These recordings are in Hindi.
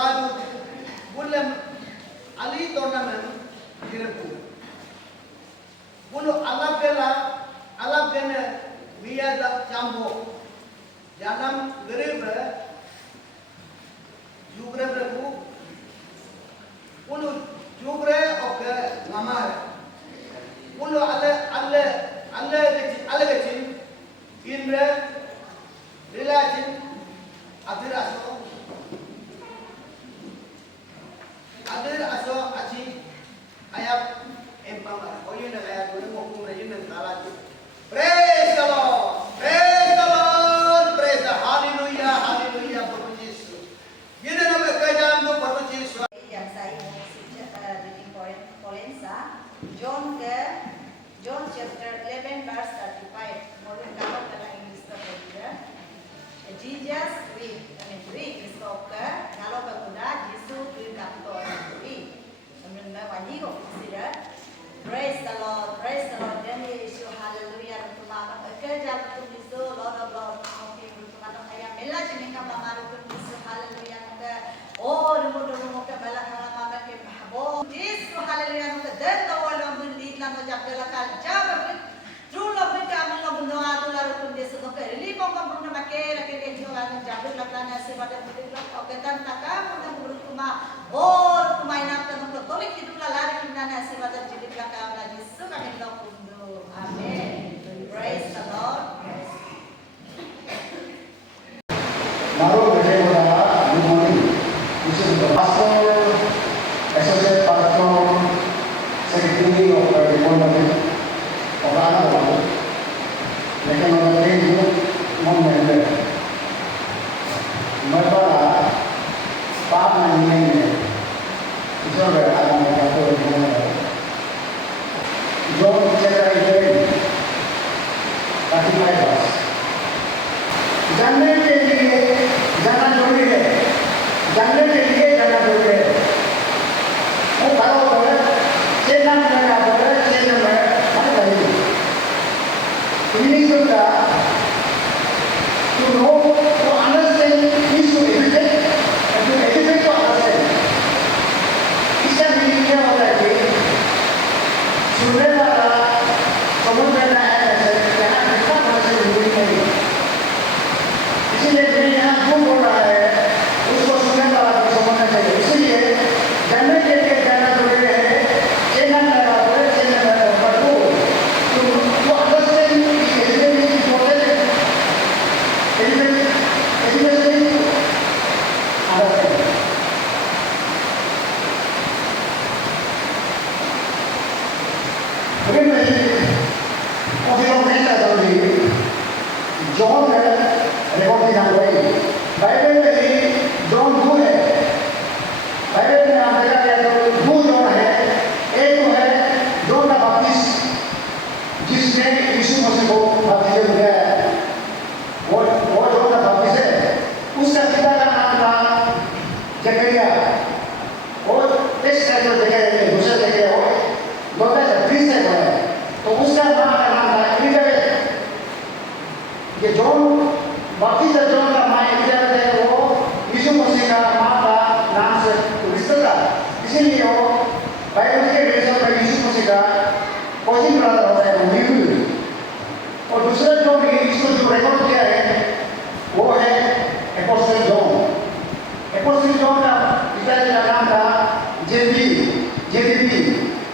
Kaladu bulan ali tournament direppu. Bulu alap gana biya jambo. Janam gerib jugre berku. Bulu jugre oke ngamar. Bulu alle kecil inre relation adir aso aci ayat empang oyun ayat boleh ngomong rajin dan kalah. Praise the Lord, praise the Lord, praise the hallelujah, hallelujah, berpuji Yesus. Ini nama kerajaan tu berpuji Yesus. Yang saya reading point John chapter 11 verse 35. Boleh kalau dalam English terkira. Jesus read isoka kalau berkuda Yesus berkata read. Sebenarnya wajib consider. Praise the Lord, dan Yesus hallelujah bertumah. Kerja tu Yesus Lord of Lords, mungkin bertumah. Ayam mela jenis kamar tu Yesus hallelujah. Oh, rumah ke bala kamar ke bahabo. Yesus hallelujah. Dan tawar lambun lead lambun jaga lakal jaga. True love में क्या मतलब बुनवा तो लारो तुम जैसे तो कर रिलीफ होगा बुनने में क्या रखे के जो वाला जादू लगता है ऐसे बातें बोलते हैं और कहता है तका बुनने बुन तुम्हां और तुम्हारी नाम तो तुम तो लिखी तुम लारे किन्ना ऐसे बातें जिलिक लगा वाला जिससे का निकला बुंदो आमेन praise the Lord मारो बेटे बोला good morning this is the pastor associate pastor secretary of the department of Anna. लेकिन उन्होंने जो मन में ले मैं बड़ा पाप नहीं है जो वे आदमी का तो नहीं है जो चला इधर काटी माय बस जानने के लिए जाना जरूरी है वो बराबर चेतना में we need to know, to understand, is to educate, and to educate to understand. इसका meaning क्या होता है कि सुनने वाला समझ में ना आए ऐसे यहाँ कितना भाषा ज़रूरी नहीं इसीलिए मैं यहाँ क्यों बोल रहा है उसको सुनने वाला को समझना चाहिए इसीलिए जानने के लिए जाना जरूरी है चेना लगा बोले चेना लगा पर वो तो understand John है रिकॉर्ड की नाम वही बाइबल में भी जॉन दो है बाइबल में नाम देखा गया तो दो जॉन है एक तो है जॉन का बपतिस्मा जिसने यीशु मसीह को बपतिस्मा दिया है वो जॉन का बपतिस्मा है उसका पिता का नाम था जकरिया और इस टाइटल जगह है दूसरे जगह और दोनों का प्रीस्ट है तो उसका नाम था एलिजाबेथ ये जॉन बपतिस्मा जॉन का माँ एलिजाबेथ है वो यीशु मसीह का माँ का नाम से रिश्ता था इसीलिए वो बाइबल के रिलेशन में यीशु मसीह का कोचिंग ब्रदर होता है और दूसरा जो भी यीशु जो रिकॉर्ड किया है वो है अपोस्टल जॉन का पिता का नाम था जेबी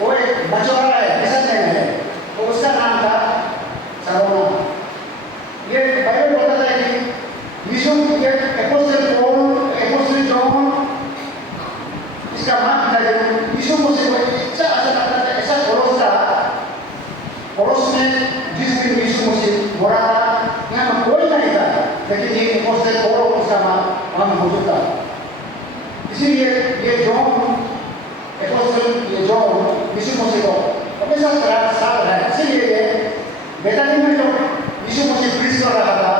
वो एक बचवाड़ा है ऐसा नहीं है तो उसका नाम था सरोना ये बाइबल बताता है कि यीशु के अपोस्टल जॉन इसका नाम था यीशु मसीह को इच्छा ऐसा करता था ऐसा पड़ोस में जिस दिन यीशु मसीह बोला था यहाँ में कोई नहीं था लेकिन ये अपोस्टल पौलुस उसका नाम वहाँ मौजूद था इसीलिए ये जॉन यीशु मसीह को हमेशा साथ रहा इसीलिए ये बेतानी में जो यीशु मसीह प्रीच कर रहा था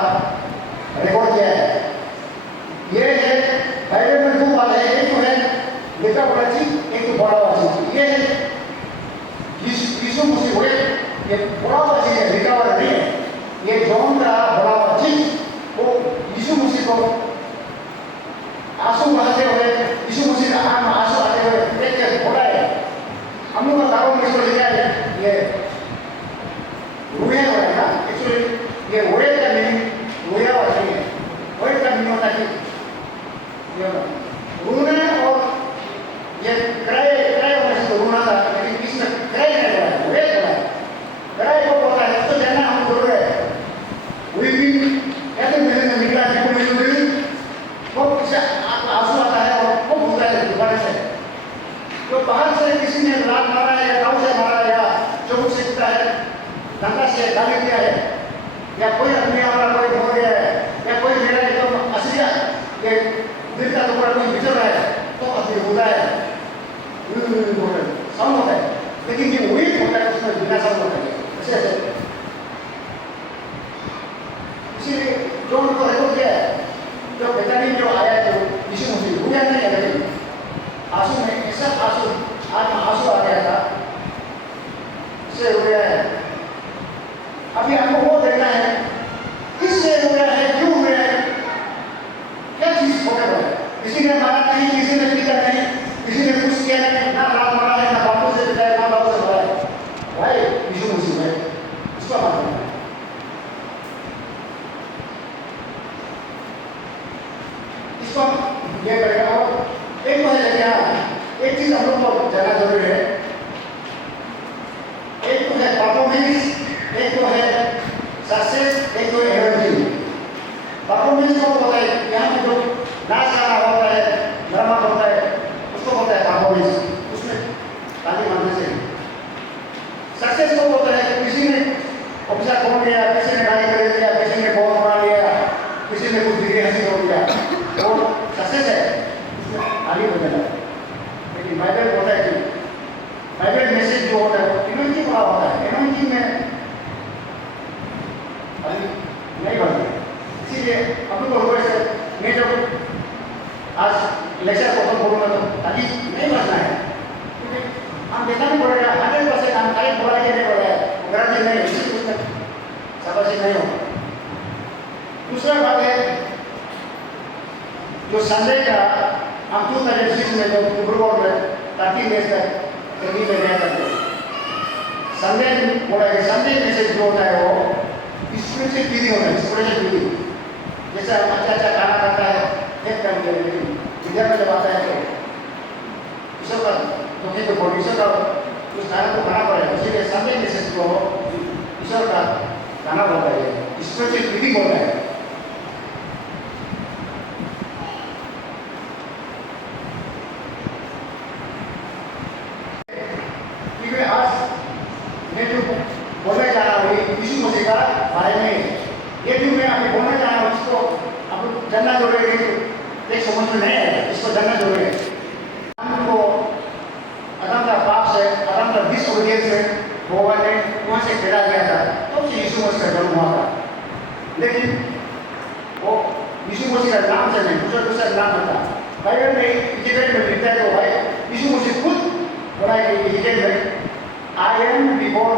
रिकॉर्ड किया है ये है बाइबल में दो बात है एक तो है बेटा बड़ा चीज एक तो बड़ा वाला चीज ये है यीशु मसीह हुए ये बड़ा वाला चीज है बेटा वाला नहीं है ये जॉन का बड़ा वाला चीज वो यीशु मसीह को आंसू बहाते हुए कि दिल का टुकड़ा कोई बिछड़ रहा है तो अभी होता है साउंड होता है, लेकिन जो वेट होता है उसमें बिना साउंड होता है ऐसे ऐसे। इसीलिए जो उनको रिकॉर्ड किया है, जो बेतानी जो आया जो यीशु मसीह हुआ नहीं है, लेकिन आंसू में ऐसा आंसू आज आंसू आ गया था से हो गया है। अभी आपको वो देखना है किससे हो गया है, क्यों हो गया है, क्या चीज हो गया है। किसी ने मारा नहीं, किसी ने पीटा नहीं, किसी ने कुछ किया नहीं, ना रात मारा है, ना बापू से पिटाया, ना बापू से मारा है, भाई यीशु मसीह है, उसका मारना है। इसको ये करेगा। और एक तो है क्या, एक चीज हम लोग को जानना जरूरी है, एक तो है परफॉर्मेंस, एक तो है सक्सेस, एक तो है एनर्जी। परफॉर्मेंस को होता है यहाँ पे जो नाच गाना होता है, ड्रामा होता है, उसको होता है परफॉर्मेंस, उसमें ताली मारने से। सक्सेस को होता है किसी ने ऑफिसर खोल लिया, किसी ने गाड़ी खरीद लिया, किसी ने बॉल बना लिया, किसी ने कुछ डिग्री हासिल कर लिया, वो सक्सेस है, उसमें ताली बजेगा। लेकिन बाइबल होता है कि बाइबल मैसेज जो होता है वो एनर्जी बड़ा होता है, एनर्जी में अभी नहीं बढ़ती। इसीलिए हम लोग को से मैं जब आज लेक्चर को खत्म करूँगा तो ताली नहीं बजना है, क्योंकि हम देखना नहीं पड़ेगा 100% हम ताली बोला के नहीं बोला है, गलती नहीं, इसी उसमें शाबाशी नहीं होगा। दूसरा बात है जो संडे का हम 2006 में जो फुटबॉल में 30 मैच तक दिल्ली में गया करते संडे बोला कि संडे मैसेज जो होता है वो स्पिरिचुअल फीलिंग होता है, स्पिरिचुअल फीलिंग। जैसे हम अच्छा खाना खाता है एक टाइम के, लेकिन इंडिया में जब आता है तो ईश्वर का तो ईश्वर का उस खाना को खाना पड़ेगा, इसीलिए संडे मैसेज को ईश्वर का खाना बोलता है, स्पिरिचुअल फीलिंग होता है। आज मैं जो बोलने जा रहा हूँ यीशु मसीह का बारे में, ये जो मैं आपको बोलने जा रहा हूँ इसको आपको जानना जरूरी है, एक समझ में नहीं है, इसको जानना जरूरी है। हमको आदम का पाप से, आदम का डिसओबीडियंस से भगवान ने वहाँ से खेला गया था, तब से यीशु मसीह का जन्म हुआ था। लेकिन वो यीशु मसीह का नाम से नहीं, दूसरा नाम था। बाइबल में इजिप्ट में लिखता है तो भाई यीशु मसीह खुद बोला है कि इजिप्ट में I am before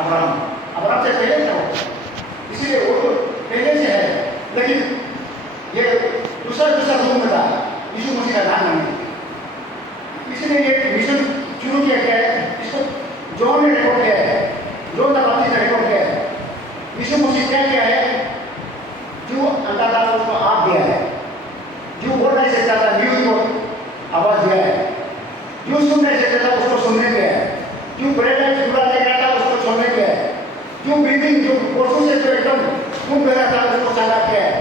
Abraham, Abraham से पहले था वो, इसीलिए वो तो पहले से है, लेकिन ये दूसरा रूप में था, यीशु मसीह का नाम नहीं। इसलिए ये मिशन शुरू किया गया है, इसको जॉन ने रिकॉर्ड किया है, जॉन द बैप्टिस्ट ने रिकॉर्ड किया है। यीशु मसीह क्या किया है, जो अंधा था उसको आँख दिया है, जो बोल नहीं सकता था न्यूज को आवाज दिया है, जो सुन नहीं सकता था उसको सुनने दिया है, जो ब्रेड चूड़ा ले रहा था उसको छोड़ने दिया है, जो ब्रीदिंग जो पशु से जो एकदम खून बह रहा था उसको चाला किया है,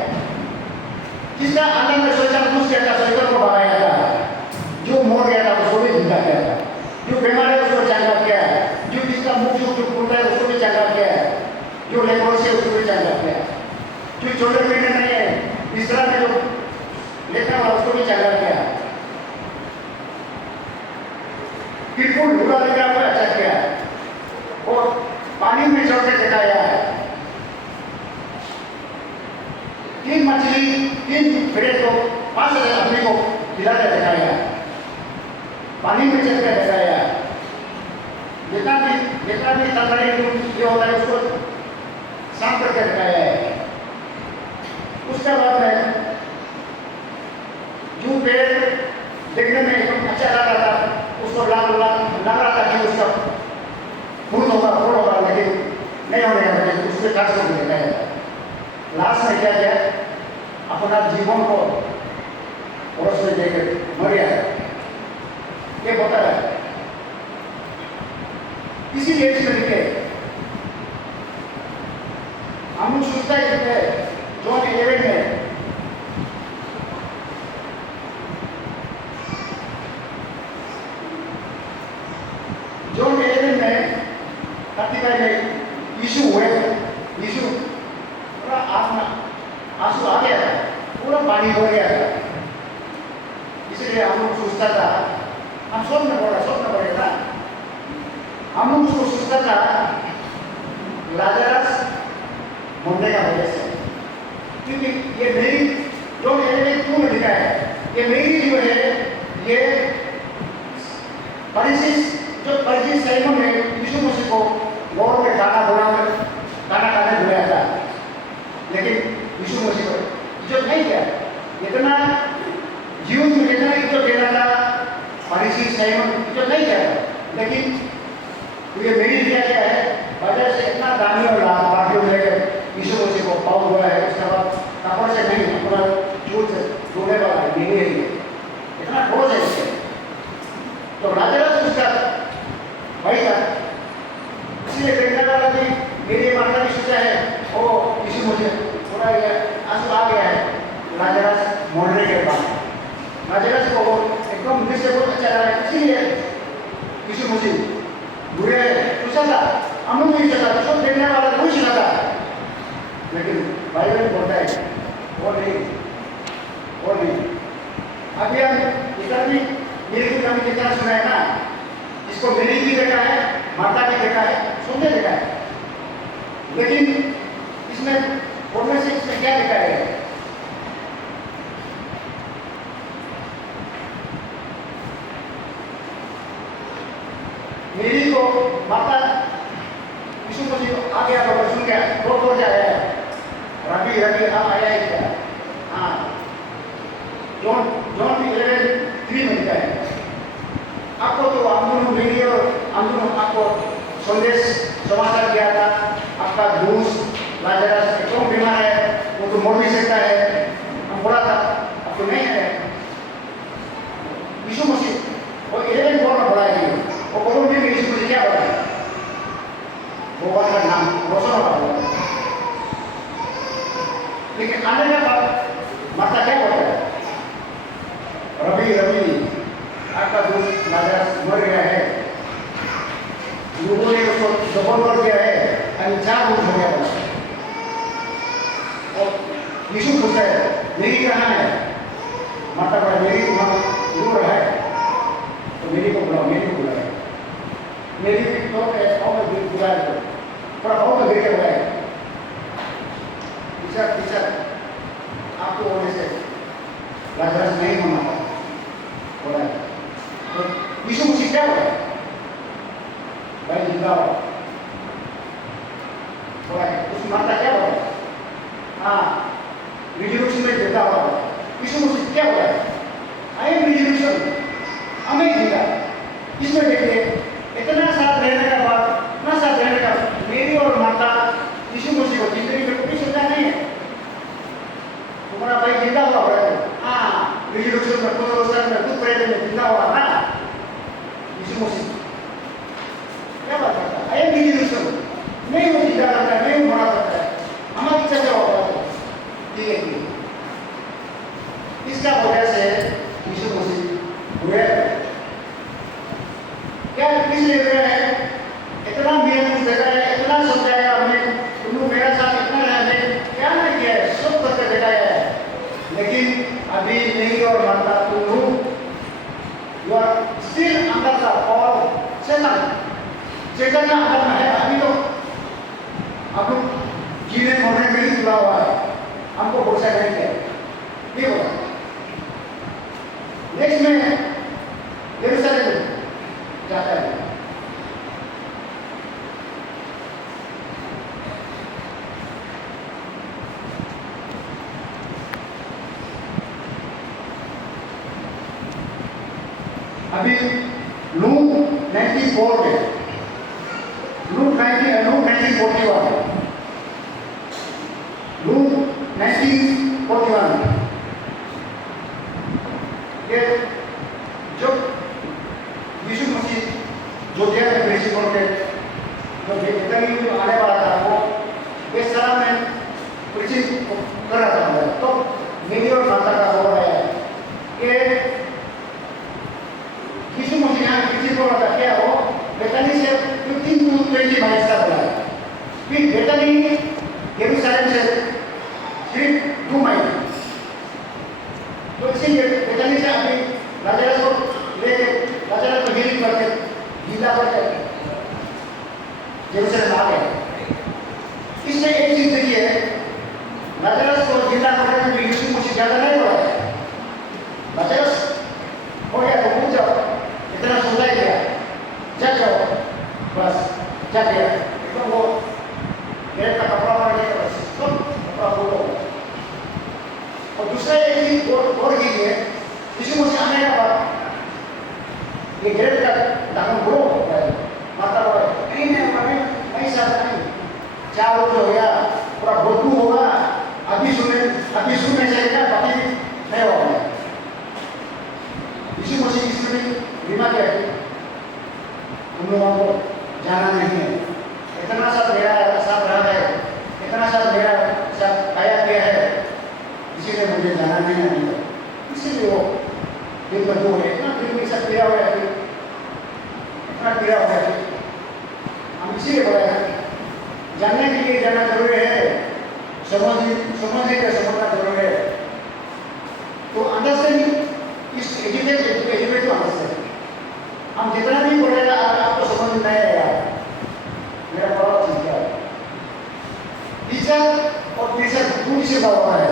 जिसका आनंद में सोचा कुछ किया था सोचकर को बढ़ाया था, जो मर गया था उसको भी जिंदा किया था, जो बीमार है उसको चंगा किया है, जो जिसका मुख जो फूलता है उसको भी चंगा किया है, जो लेप्रोसी है उसको भी चंगा किया है, जो छोटे पीने नहीं है बिस्तरा में जो लेटने वाला उसको भी चंगा किया है, बिल्कुल बुरा दिख रहा है अच्छा किया है, और पानी में चढ़ के दिखाया है। 3 मछली 3 फिरे को 5,000 आदमी को खिला के दिखाया, पानी में चढ़ के दिखाया, जितना भी तंदरी ये होता है उसको शांत करके दिखाया है। उसके बाद में जो पेड़ देखने में एकदम अच्छा लग रहा था उसको लग रहा था कि उसका फूल होगा, लेकिन नहीं होने का, उसके काट को भी दिखाया। लास्ट में क्या किया, अपना जीवन को परस में देकर मर गया, ये होता है। इसीलिए इस तरीके हम लोग सोचता है जॉन 11 में जॉन 11 में 35 में यीशु हुए, यीशु पूरा आंसू आ गया था, पूरा पानी हो गया था, लोग सोचता था, हम स्वप्न पड़ेगा, हम लोग उसको सोचता था लाजरस मुंडे का वजह से, क्योंकि ये मेरी जो मेरे क्यों लिखा है, ये मेरी जो है ये परिचित साइमन ने यीशु मसीह को गौर में खाना खाने बुलाया था, लेकिन यीशु मसीह को इज्जत नहीं किया। इतना जीवन में इतना इज्जत देना था, परिचित साइमन इज्जत नहीं किया, लेकिन ये मेरी दिया गया है वजह से इतना दानी और लाभार्थियों लेकर यीशु मसीह को पाव हुआ है। उसके बाद कपड़ से नहीं, अपना झूठ से ढूंढने वाला है, नहीं है, इतना ठोस है इससे। तो लाजरस उसका भाई था, इसलिए देखने वाला भी मेरी माता की सोचा है वो यीशु मसीह थोड़ा ये आंसू आ गया है लाजरस मरने के बाद। लाजरस को एकदम दिल से बहुत अच्छा लगा, इसीलिए यीशु मसीह बुरे सोचा था, हम लोग नहीं सोचा था, सब देखने वाला कोई सोचा था, लेकिन बाइबल बोलता है वो नहीं। अभी हम इधर भी मेरे को कभी कितना सुना है ना, इसको मेरी भी देखा है, माता भी देखा है, सुनने देखा है, लेकिन इसमें बोलने से इसमें क्या देखा है? मेरी को माता यीशु मसीह को आ गया तो सुन गया, दो जाया रवि आप आया ही क्या? हाँ, जॉन 11:3 में लिखा है, आपको तो हम दोनों आपको संदेश समाचार दिया था, आपका दोस्त लाजरस एकदम बीमार है, वो तो मर भी सकता है, हम बोला था आपको नहीं है। यीशु मसीह वो 11 में बोला है, वो बोलो भी यीशु मसीह क्या बोला है, वो बात का नाम रोशन होगा, लेकिन आने के बाद माता क्या बोलता है, रवि आपका दोस्त लाजरस मर गया है, लोगों ने उसको दफन कर दिया है, और 4 रोज हो गया बोला। और यीशु पूछता है मेरी कहाँ है? माता बोला मेरी वहाँ दूर है, तो मेरी को बुलाओ, मेरी भी तो बुलाया, थोड़ा बहुत गिर के बुलाया, टीचर आपको होने से लाजरस नहीं होना बोला। तो यीशु मसीह क्या बोला? भाई जिंदा हो बोला, उस माता क्या बोला? हाँ, रिजर्वेशन में जिंदा हो। यीशु मसीह क्या बोला? आई एम रिजर्वेशन, हमें जिंदा। इसमें देखिए इतना साथ रहने का बाद मेरी और माता यीशु मसीह को जिंदगी में कोई चिंता नहीं है, तुम्हारा भाई जिंदा हुआ है, हाँ रिजर्वेशन में खुद प्रेम में जिंदा हुआ ना यीशु मसीह क्या बात करता है? आई एम रिजर्वेशन, नहीं वो जिंदा करता है, नहीं वो मरा करता है, हमारी इच्छा क्या होगा? ठीक है, इसका वजह से यीशु मसीह हुए क्या किस लिए हुए हैं? इतना मेहनत देखा है, इतना समझाया हमने, तुम मेरा साथ इतना रहने क्या नहीं किया है, सब करके दिखाया है, लेकिन अभी नहीं और मानता तुम you are still under the power चेतन अंदर में है, अभी तो आप लोग जीने मरने में ही जुड़ा हुआ है, हमको भरोसा नहीं किया, ये बोला। नेक्स्ट में यरूशलेम जाता है, अभी लूक 94 में लूक 1941 ये जो यीशु मसीह जो दिया था प्रिंसिपल के जो बेतनी जो आने वाला था वो इस तरह में प्रीचिंग कर रहा था, तो मेरी और माता का हो रहा है कि यीशु मसीह यहाँ प्रिंसिपल का क्या हो बेतनी से 15 to 20 माइल्स का बोला, फिर बेतनी यरूशलेम से सिर्फ 2 माइल, तो इसीलिए बेतनी से अभी लाजरस को लेके लाजरस को हीलिंग करके गीला करके यरूशलेम आ गए। इसमें एक चीज देखी है, लाजरस को गीला करने में यीशु मसीह ज्यादा नहीं हुआ है। लाजरस हो गया तो पूछ जाओ, इतना सोचा ही गया, जा जाओ, बस जा गया। एकदम वो मेरे का कपड़ा पड़ गया, बस सब कपड़ा बोलो। और दूसरा एक चीज और की है, यीशु मसीह आने का बाद ये ग्रेट का दाम ग्रो माता बोले नहीं सर नहीं, चार रोज हो गया, पूरा भोटू होगा, अभी सुनने चाहिए, बाकी नहीं होगा। यीशु मसीह इसमें बीमा क्या है, उन लोगों को जाना नहीं है, इतना सब मेरा साथ रहा है, इतना सब मेरा साथ आया गया है, इसीलिए मुझे जाना नहीं है। इसीलिए वो दिल में जो है इतना दिल में सब पीड़ा हुआ है, इतना पीड़ा हुआ है। हम इसीलिए बोला है जानने के लिए जाना जरूरी है, समझने का समझना जरूरी है। तो अंडरस्टैंडिंग इस एजुकेट टू अंडरस्टैंडिंग, हम जितना भी बोलेगा आपको समझ में नहीं आएगा। मेरा बड़ा चीज क्या है, टीचर और टीचर दो किसी का होता है।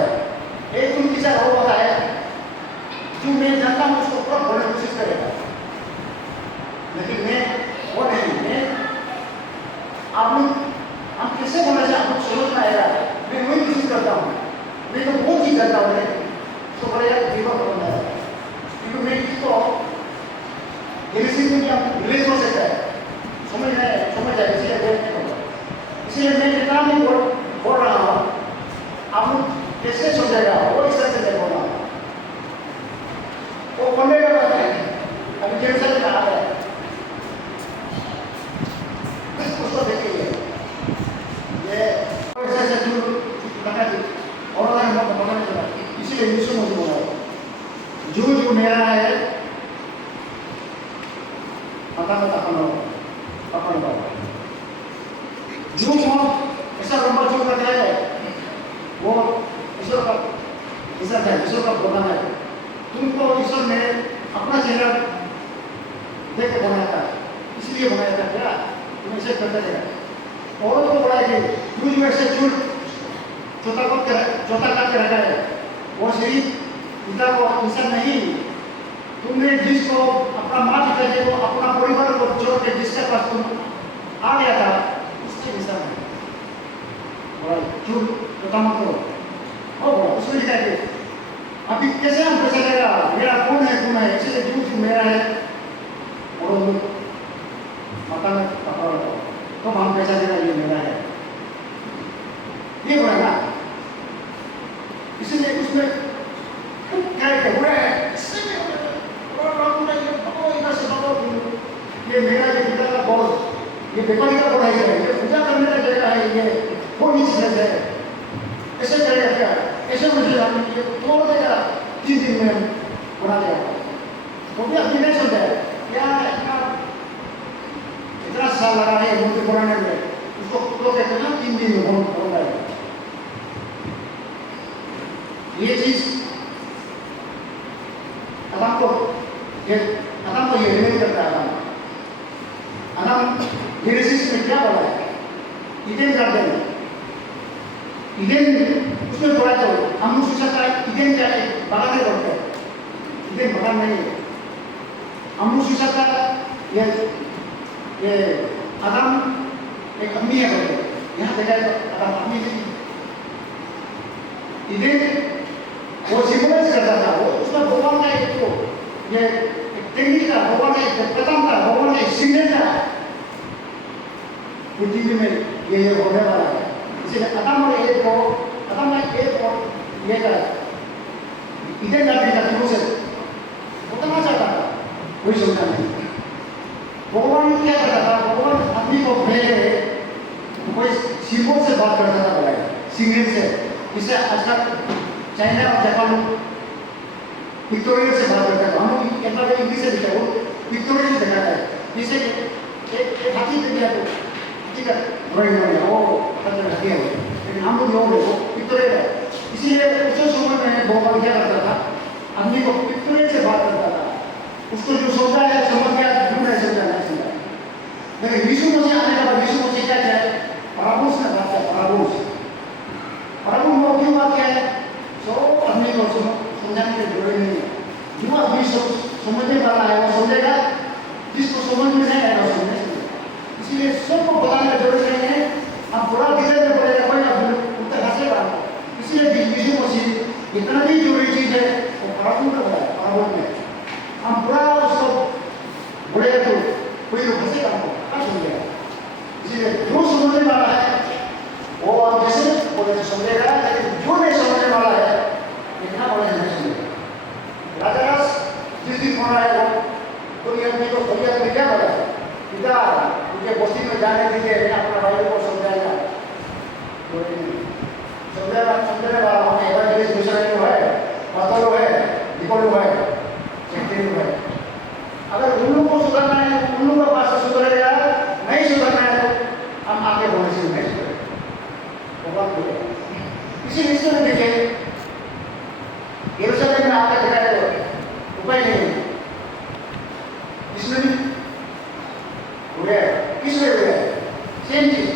एक तो टीचर वो होता है जो मैं जानता हूँ उसको पूरा बोलने की कोशिश करेगा, लेकिन मैं वो नहीं, मैं आप कैसे बोलना चाहिए आपको समझ में आएगा, मैं वही कोशिश करता हूँ, मैं तो बहुत चीज करता हूँ, तो बोलेगा जीवन बनना है, क्योंकि मैं इसको रिलीज हो सकता है, समझ जाए इसलिए मैं जितना भी बोल रहा हूँ आप लोग कैसे समझेगा, वो इस तरह से बोल रहा हूँ, वो बोलने का बात है। अभी जैसा कहा है उसको देखिए, ये ऐसे और इसीलिए यीशु मसीह बोला जो मेरा है पता मत अपन जो ऐसा लंबा जो करता है वो ईश्वर का बोलना है। तुमको ईश्वर ने अपना चेहरा देख के बनाया था, इसलिए बनाया था क्या तुम ऐसे करते थे। और तो बोला कि तुझ में से चौथा काट के रखा है, वो सिर्फ पिता को इंसान नहीं, तुमने जिसको अपना माँ पिता को अपना परिवार को छोड़ के जिसके पास तुम आ गया था उसके इंसान है। बोला झूठ चौथा मत करो, उसमें लिखा है अभी कैसे हम पता चलेगा मेरा कौन है कौन है, इसलिए झूठ मेरा है और माता में पकड़ लो तो हम कैसा देगा ये मेरा है, ये बोलेगा। इसलिए उसमें क्या हुआ है, ये मेरा ये पिता का बॉस, ये व्यापारी का पढ़ाई है, ये पूजा करने का जगह है, ये वो नीचे है, ऐसे करेगा क्या, ऐसे मुझे हम ये तोड़ देगा 3 दिन में बना देगा। तो भी अपनी नहीं सुनता है क्या, इतना साल लगा है मूर्ति बनाने में, उसको तो कहते हैं ना 3 दिन में बन जाएगा। ये चीज अदम को ये रिलेट करता है। अदम जेनेसिस में क्या बोला है, ईदेन गार्डन, ईदेन उसमें बोला तो हम सोचा था ईदेन क्या है, बागान बोलते हैं, ईदेन बागान नहीं है। हम सोचा था ये अदम एक आदमी है बोलते, यहाँ देखा है तो अदम आदमी नहीं, ईदेन वो सिम्बलाइज करता था, वो उसमें भगवान का एक तो ये टेक्निक था, भगवान का एक कदम था, भगवान का एक सिग्नल था पृथ्वी में ये होने वाला है। इसलिए अदम और एक को अदम ने एक और ये करा इधर जाने का शुरू से उतना चाहता था, कोई सोचा नहीं। भगवान क्या करता था, भगवान आदमी को भेजे कोई सिंबल से बात करता था, बोला सिग्नल से, जिससे आजकल चाइना और जापान पिक्टोरियल से बात करता है। हम लोग एक बार इंग्लिश से लिखा है, वो पिक्टोरियल से दिखाता है, जैसे एक हाथी दे दिया तो ठीक है ड्राइंग में वो पता रखे हुए, लेकिन हम लोग लोग वो पिक्टोरियल है। इसीलिए उस समय में भगवान क्या करता था, आदमी को पिक्टोरियल से बात करता था। उसको जो सोचता है समझ गया, क्यों नहीं समझा, नहीं समझा। लेकिन यीशु मसीह आने के बाद यीशु मसीह क्या किया है? परामर्श ने बात किया, परामर्श में क्यों बात किया है? सो आदमी को समझाने की जरूरत नहीं है। जो आदमी समझने वाला है वो समझेगा, जिसको समझ में नहीं आएगा वो समझेगा। इसलिए सबको बताने की जरूरत नहीं है। हम पूरा डिटेल में बोलेगा, कोई आदमी उत्तर हंसेगा। इसलिए यीशु मसीह इतना ही जरूरी चीज है वो परामर्श में बोला है, परामर्श में हम पूरा उसको बोलेगा तो कोई लोग हंसेगा, हमको क्या समझेगा। इसलिए जो समझने वाला है वो आप जैसे बोले समझेगा, लेकिन जो नहीं समझने वाला है इतना बोले नहीं समझेगा। राजा जिस दिन होना है वो कोई आदमी को कोई आदमी क्या बोला, पिता मुझे बस्ती में जाने दीजिए, मैं अपना भाई को समझाएगा, समझने वाला हमें एवंजेलिस्ट मिशनरी है, पास्टर है, डिकोन है, सेक्रेटरी है। अगर उन लोगों को सुधारना है, उन लोगों का पास सुधरेगा, नहीं सुधरना है तो हम आगे बढ़ने से नहीं सुधरेगा। इसी विषय में देखिए, यरूशलेम में आपका दिखाया तो उपाय नहीं है, इसमें भी हुए, किसमें हुए, सेम चीज।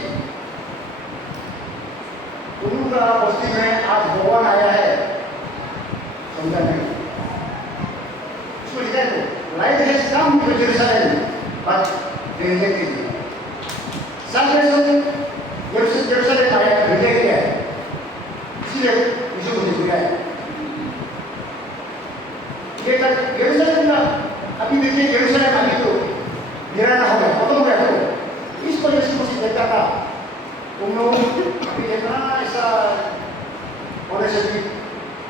उनका बस्ती में आज भगवान आया है, समझा नहीं। उसमें लिखा है light has come to Jerusalem but they rejected it. Salvation Jerusalem आया, रिजेक्ट किया है, इसलिए यीशु को दिखाया है। ये तक जेरूशलेम का अभी देखिए, जेरूशलेम अभी तो गिराना हो गया, खत्म हो गया। तो इसको यीशु मसीह देखता था, तुम लोग अभी देखना ऐसा होने से भी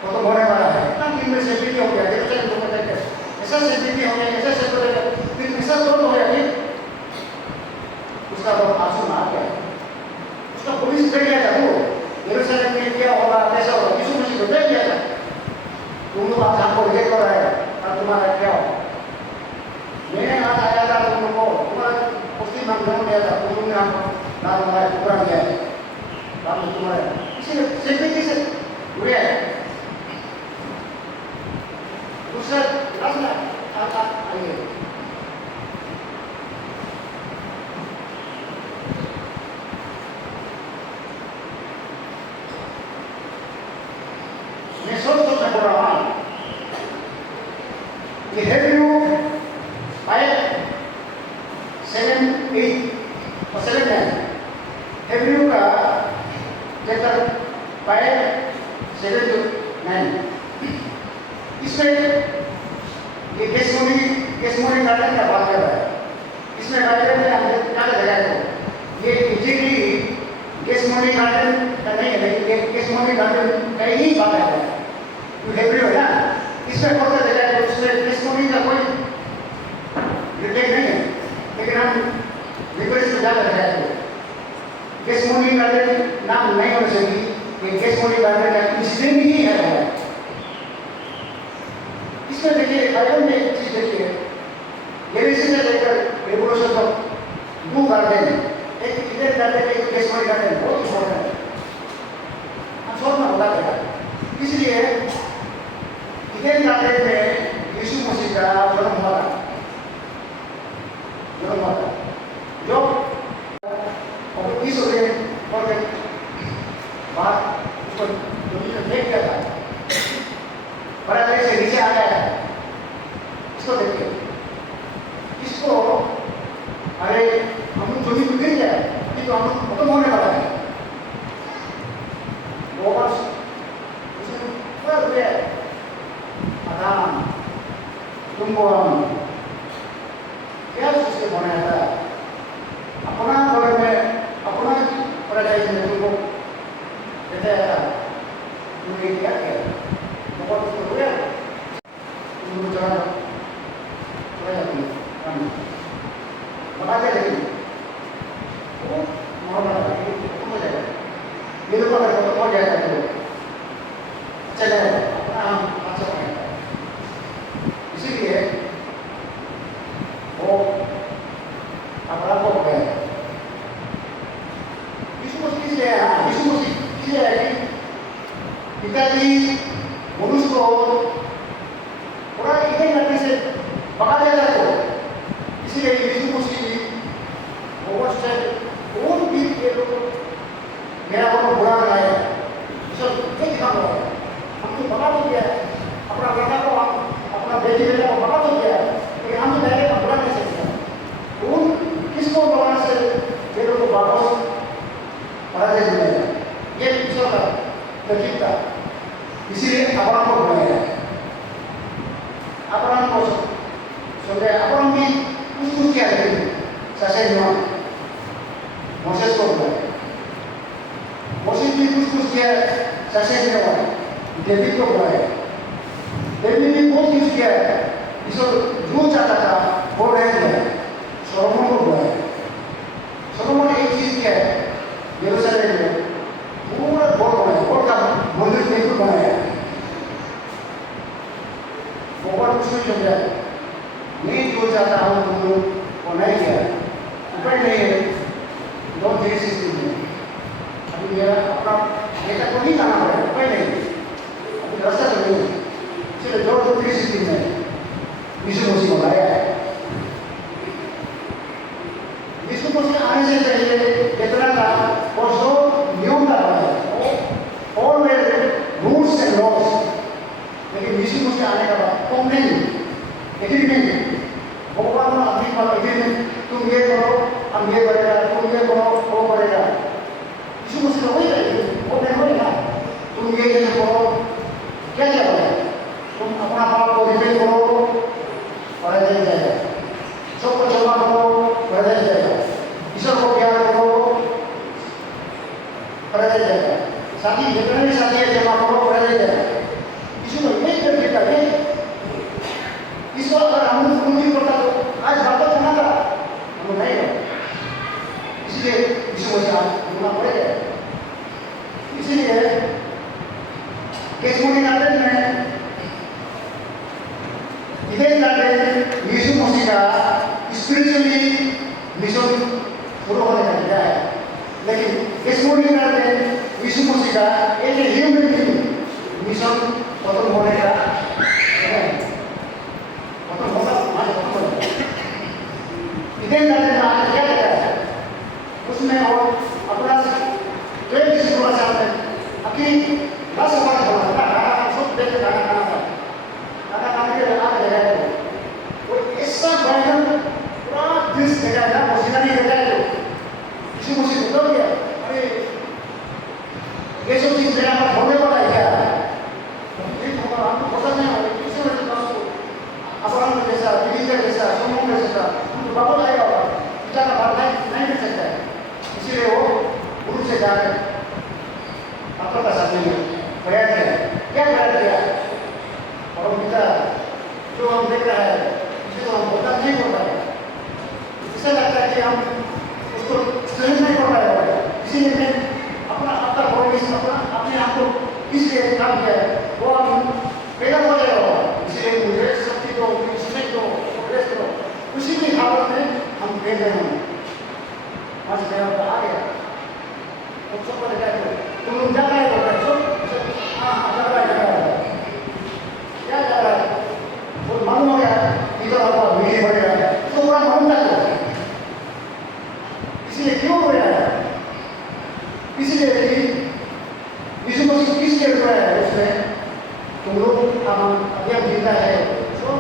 खत्म होने वाला है, इतना दिन में सेपरेट हो गया जेरूशलेम को लेकर, ऐसा सेपरेट हो गया, ऐसा सेपरेट फिर ऐसा दौड़ हो गया कि उसका तो आंसू आ गया, उसका पुलिस कर गया था। वो जेरूशलेम में क्या होगा, कैसा होगा, यीशु मसीह को देख गया था। तुम लोग आज हमको रिजेक्ट कर रहे हैं और तुम्हारा क्या हो। मैंने आज आया था तुम लोग को, तुम्हारा पुष्टि मांगने गया था, तुम लोग ने हमको ना तुम्हारे पूरा किया है, हम तुम्हारे इसीलिए सेपरेट से हुए हैं। दूसरा लास्ट आप आइए, मैं सोच बोल रहा हूँ कि हेब्रू 5:7-8 और 7-9 हेब्रू का चैप्टर 5:7-9 इसमें ये गेसमोनी गार्डन का बात कर रहा है। इसमें गार्डन में हमने क्या लगाया तो ये एग्जैक्टली गेसमोनी गार्डन का नहीं है, लेकिन ये गेसमोनी गार्डन का ही बात है जो हेब्रू है ना। इसमें पढ़ते देखा तो उसमें गेसमोनी का कोई रिलेट नहीं है, लेकिन हम लिबरेशन में ज़्यादा लगाया तो गेसमोनी गार्डन नाम नहीं होना चाहिए, ये गेसमोनी गार्डन का इंसिडेंट ही है। इसमें देखिए बाइबल में एक चीज देखिए, यरीसी से लेकर रेवोल्यूशन तक 2 गार्डन है, एक इधर गार्डन है, एक गेसमोनी गार्डन, बहुत इंपॉर्टेंट है, हम सब में होता है। इसलिए इधर गार्डन में यीशु मसीह का जन्म हुआ था, जो और इस वजह पर बात उसको जमीन में फेंक दिया था, बड़ा तरह से नीचे आ गया है। इसको देखिए, इसको अरे हम जमीन में गिर गया, अभी तो हम खत्म होने वाला है। वो बस उसमें पूरा हुआ आदाम तुमको हम क्या उसके बनाया था, अपना घर में अपना पैराडाइज में तुमको बताया था, तुमने क्या किया, बहुत उसको हो गया, तुमको चला बताते रहिए वो मोहम्मद हो जाएगा, ये लोग अगर हो जाएगा तो अच्छा जाएगा, अपना हम अच्छा बनाएगा। इसीलिए Señor. Moisés को बुलाया। मोसेस भी कुछ किया सक्सेस में हुआ। डेविड को बुलाया। डेविड ने बहुत कुछ किया। इसको जो चाहता था वो रह गया। सोलोमन को बुलाया। सोलोमन ने एक चीज किया है, यरूशलेम में पूरा गोल बनाया, गोल का मंदिर बिल्कुल बनाया। बहुत कुछ नहीं किया। मैं जो चाहता हूँ तुम लोग वो नहीं किया। ऊपर नहीं है, दो धीरे से अभी मेरा अपना नेता को नहीं जाना पड़ेगा, ऊपर नहीं, अभी रास्ता तो नहीं है। इसलिए दो धीरे से में यीशु मसीह को लाया है। यीशु मसीह आने से पहले कितना था, वो सो नियम का है, all were rules and laws। लेकिन यीशु मसीह आने का बाद तुम नहीं, एग्रीमेंट, भगवान ने अपनी बात एग्रीमेंट, तुम ये करो, हम ये करेगा, तुम ये करो, वो करेगा। यीशु मसीह वही करेगा, वो नहीं होगा। तुम ये करो, क्या क्या करेगा? तुम अपना पाप को रिपेयर करो, और रह जाएगा। सबको क्षमा करो, रह जाएगा। ईश्वर को प्यार करो, रह जाएगा। साथी जितने भी साथी है क्षमा करो, रह जाएगा। यीशु ने एक करके कहे, इसको अगर हम पूरी करता तो आज बात करना था, हम नहीं कर। इसलिए यीशु मसीह बोलना पड़ेगा। इसलिए केसमोनी गार्डन में इधर गार्डन यीशु मसीह का स्पिरिचुअली मिशन शुरू होने का दिया है। लेकिन केसमोनी गार्डन यीशु मसीह का एक ह्यूमन मिशन खत्म होने का इधर गार्डन में आज क्या कहता है उसमें और अपना ट्रेन किसी को चाहते हैं अभी 10 बार बोला सब देख के खाना खाना खाने के लिए आ जाएगा वो ऐसा बर्तन पूरा डिश देगा ना पसीना नहीं देगा तो किसी मुझे बता दिया अरे ये सब चीज मेरा पास होने वाला है क्या हमको पता नहीं है किसी ने तो अपराध जैसा विधि जैसा समूह जैसा तो बाबू आएगा पिता का बात नहीं कर सकता है इसीलिए वो गुरु से जाकर आपका का साथ में प्रयास किया क्या प्रयास किया और पिता जो हम देख रहा है इसे तो हम बोलता नहीं कर पाए ऐसा लगता है कि हम उसको सहन नहीं कर पाएगा इसीलिए मैं अपना आपका परमेश्वर अपना अपने आप को इसलिए काम किया वो हम पैदा हो जाएगा इसलिए मुझे शक्ति दो स्नेह दो प्रेस दो उसी की हालत में हम भेज रहे हैं आज मैं आपका आ गया तो सब पर क्या करो तुम लोग जा रहे हो हाँ जा रहा है क्या जा रहा है वो मालूम हो गया इधर आपका मेरे बढ़ेगा तो पूरा मालूम ना करो इसलिए क्यों हो रहा है इसलिए कि यीशु मसीह किस लिए रुका है उसमें तुम लोग अभी हम जीता है तो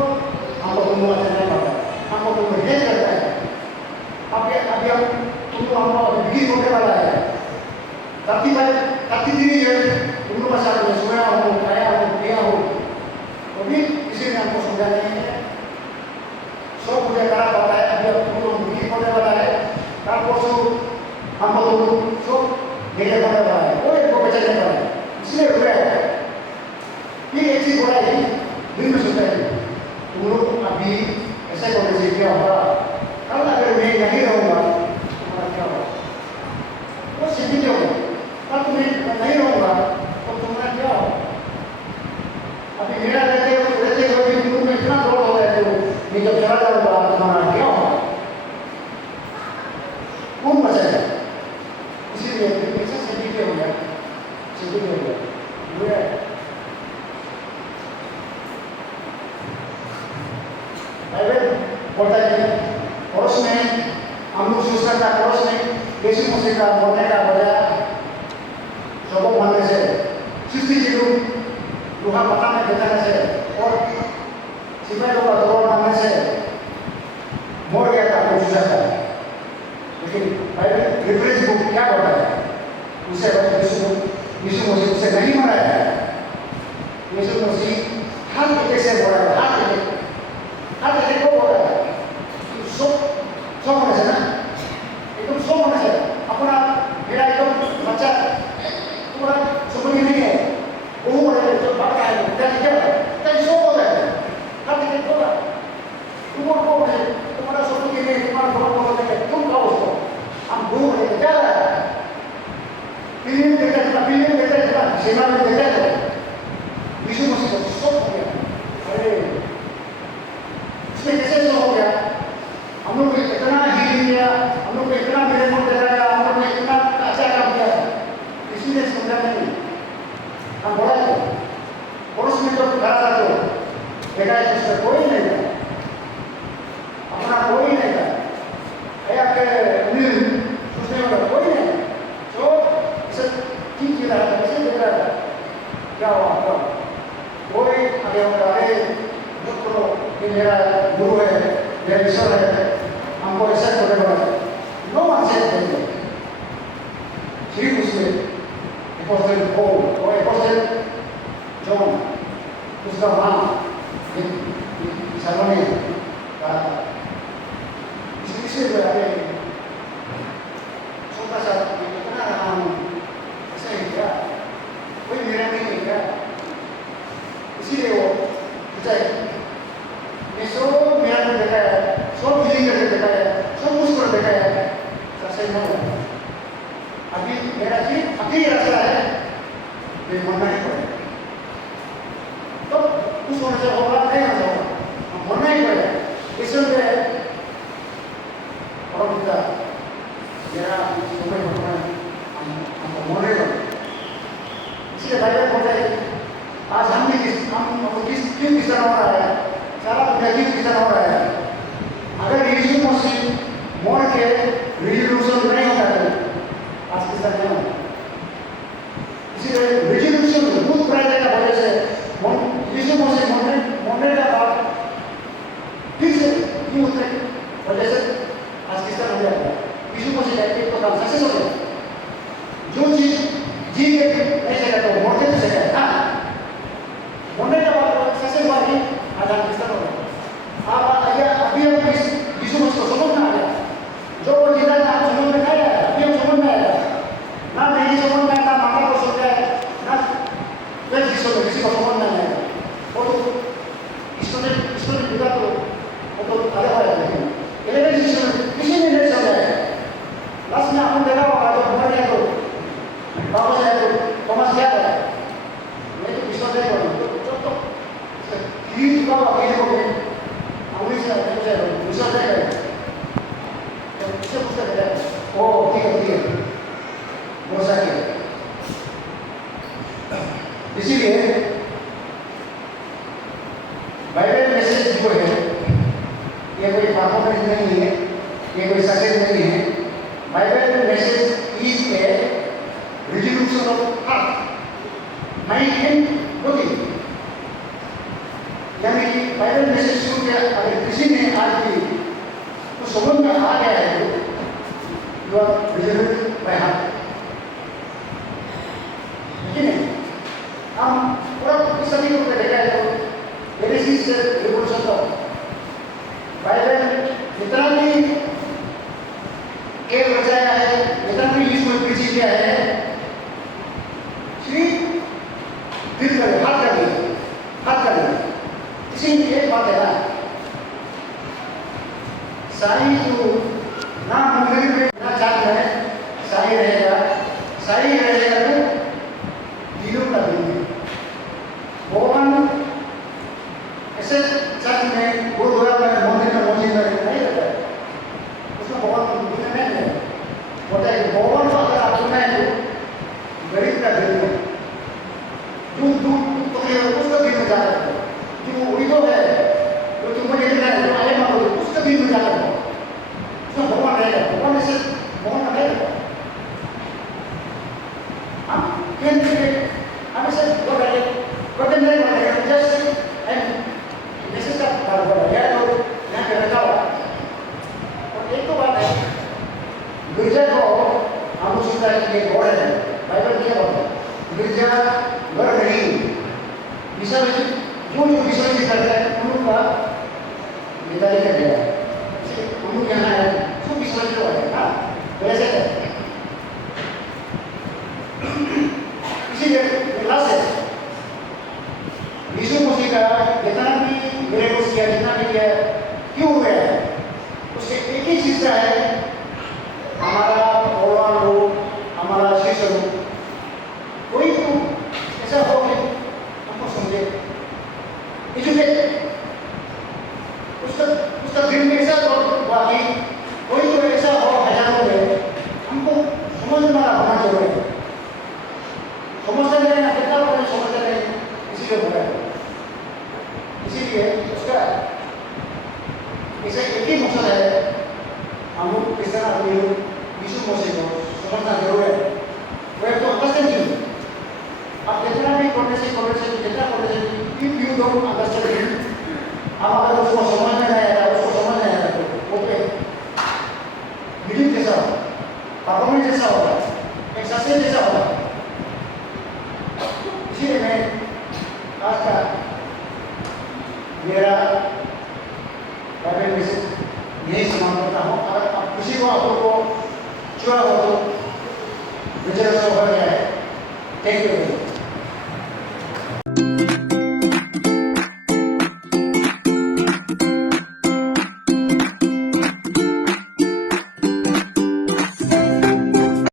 हमको तुम लोग अच्छा नहीं पड़ता हमको तुम हेल्प करता है अभी हम तुमको हमको बिक्री होने वाला है 33 years तुम लोग साथ में सोया हो खाया हो पिया हो तो भी किसी ने हमको समझा नहीं है सब मुझे खराब होता है अभी अब तुम लोग बिक्री होने वाला है कल परसों हमको तुम लोग सब ढेले होने वाला है कोई को बचाने वाला है इसलिए रुका है ये एक चीज बोला है दिन में सोचा है तुम लोग अभी ऐसे करने से क्या होगा कल अगर मैं नहीं रहूँगा तुम्हारा क्या होगा वो सीधी क्या होगा कल तुम्हें नहीं रहूँगा तो तुम्हारा क्या होगा अभी मेरा रहते हुए भी तुम में इतना दौड़ हो जाते हो मैं जब चला जाऊँगा तुम्हारा क्या होगा कौन बचेगा इसीलिए ऐसा सीधी क्या हो गया सीधी क्या हो गया बोलता है पड़ोस में हम लोग सोचता था पड़ोस में यीशु मसीह का बोलने का वजह सबको मानने से सृष्टि जीव लोहा पकाने देने से और सिपाही लोग का दौड़ मारने से मोड़ गया था वो सोचा था लेकिन बाइबल रेफरेंस बुक क्या बोलता है उसे यीशु मसीह उसे नहीं मराया यीशु मसीह हर तरीके से बोला हर तरीके को बोला सब होने से ना देखा है उसका कोई नहीं था, अपना कोई नहीं था, या के सोचने वाला कोई नहीं, तो इसे ठीक किया था, इसे देख रहा था, क्या हुआ आपका? कोई आगे होगा, अरे डॉक्टरों ये मेरा गुरु है, मेरा ईश्वर है, हमको ऐसा करने वाला है, नो वन सेड दैट। ठीक उसमें Apostle Paul और Apostle John, उसका नाम सर्वने का इसलिए बड़े छोटा सा कितना नाम ऐसा ही क्या कोई मेरा नहीं क्या इसीलिए वो बताए मैं सब मेरा को देखा है, सब फीलिंग करके देखा है, सब मुझको देखा है, सबसे नहीं अभी मेरा जीव अभी रास्ता है, मैं मरना ही पड़ेगा, तो उस वजह से होगा नहीं होगा, हम मरना ही पड़ेगा, इसलिए और पिता मेरा समय मरना हमको मरने पड़ेगा, इसलिए बाइबल बोलता है आज हम क्यों किस तरह हो रहा है, सारा दुनिया क्यों किस तरह हो रहा है, अगर यीशु मसीह मर के रिजल्यूशन नहीं होता है आज किस तरह नहीं होता, इसीलिए रिजल्यूशन गुड फ्राइडे का वजह से यीशु मसीह मरने का बाद फिर से क्यों होते वजह से आज किस तरह हो जाता है, यीशु मसीह का एक तो काम सक्सेस हो गया, जो चीज जी के नहीं सका तो मरते तो सका ना, मरने का बाद सक्सेस हुआ ही आज हम किस तरह हो गया, आप अभी हम यीशु मसीह को समझना आ गया, जो वो जिंदा था समझ में नहीं आया, अभी हम समझ में आया ना, नहीं समझ में आया, माता को समझ आया ना, फिर किसी को समझ में आया, वो तो इसको दिखा तो वो तो अलग हो जाता है, लेकिन किसी ने नहीं समझाया, लास्ट में आपने देखा होगा जब मर गया तो वापस आया तो थॉमस क्या था, मैं तो विश्वास नहीं करूँ, तो ये चुका हुआ कहीं को भी अंग्रेजी से विश्वास नहीं करें, तो इससे पूछते कहते ओ ठीक है हो सके, इसीलिए बाइबल मैसेज जो है ये कोई परफॉर्मेंस नहीं है, ये कोई सक्सेस नहीं है, Bible message is a resolution of heart mind and body, यानी कि बाइबल मैसेज सुन के अगर किसी ने आज भी तो समझ में आ गया है you are resolute by heart, ठीक है, हम पूरा इस सभी को देखा है तो जेनेसिस से रिवोल्यूशन तक बाइबल जितना भी केव रचाया है, जितना भी यीशु ने प्रीच किया है, सिर्फ दिल कर हाथ कर दिया, इसी एक बात है ना, साई जो ना मंदिर में ना जात है, साई रहेगा तो दिलों का दिन भगवान ऐसे चर्च में गुरुद्वारा में मंदिर में मस्जिद में नहीं रहता है, उसमें भगवान दुनिया में नहीं होता है, भगवान को अगर आप सुना है तो गरीब का दिल में दूध तो उसका दिल में जाता है, जो विधो है जो तुमको देख रहा है जो आले मारो उसका दिल में जाता है, उसमें भगवान रहेगा, भगवान ऐसे भगवान का रहेगा, हम हम ऐसे वो करते नहीं बनेगा, जस्ट एंड मैसेज का बात बोला यार तो यहाँ पे रखा हुआ, और एक तो बात है गिरजा को हम सुनता है कि गॉड है, बाइबल क्या बोलता है गिरजा घर नहीं, विषय जो विषय करता है इसीलिए उसका इसे एक ही मकसद है, हम लोग किस तरह अपनी यीशु मसीह को समझना जरूर है। वो एक तो अंडरस्टैंड यू, आप जितना भी कॉन्वर्सेशन जितना conversation if you don't understand you, आप अगर उसको समझ में नहीं आया, उसको समझ नहीं आया तो ओके बिलीव जैसा होगा, परफॉर्मेंस जैसा होगा, एक्सरसाइज जैसा होगा। इसलिए मैं आज का मेरा बाइबल मैसेज यही समाप्त करता हूँ। अगर आप किसी को आप लोग को चुना हो तो विजय से होगा क्या है। Thank you.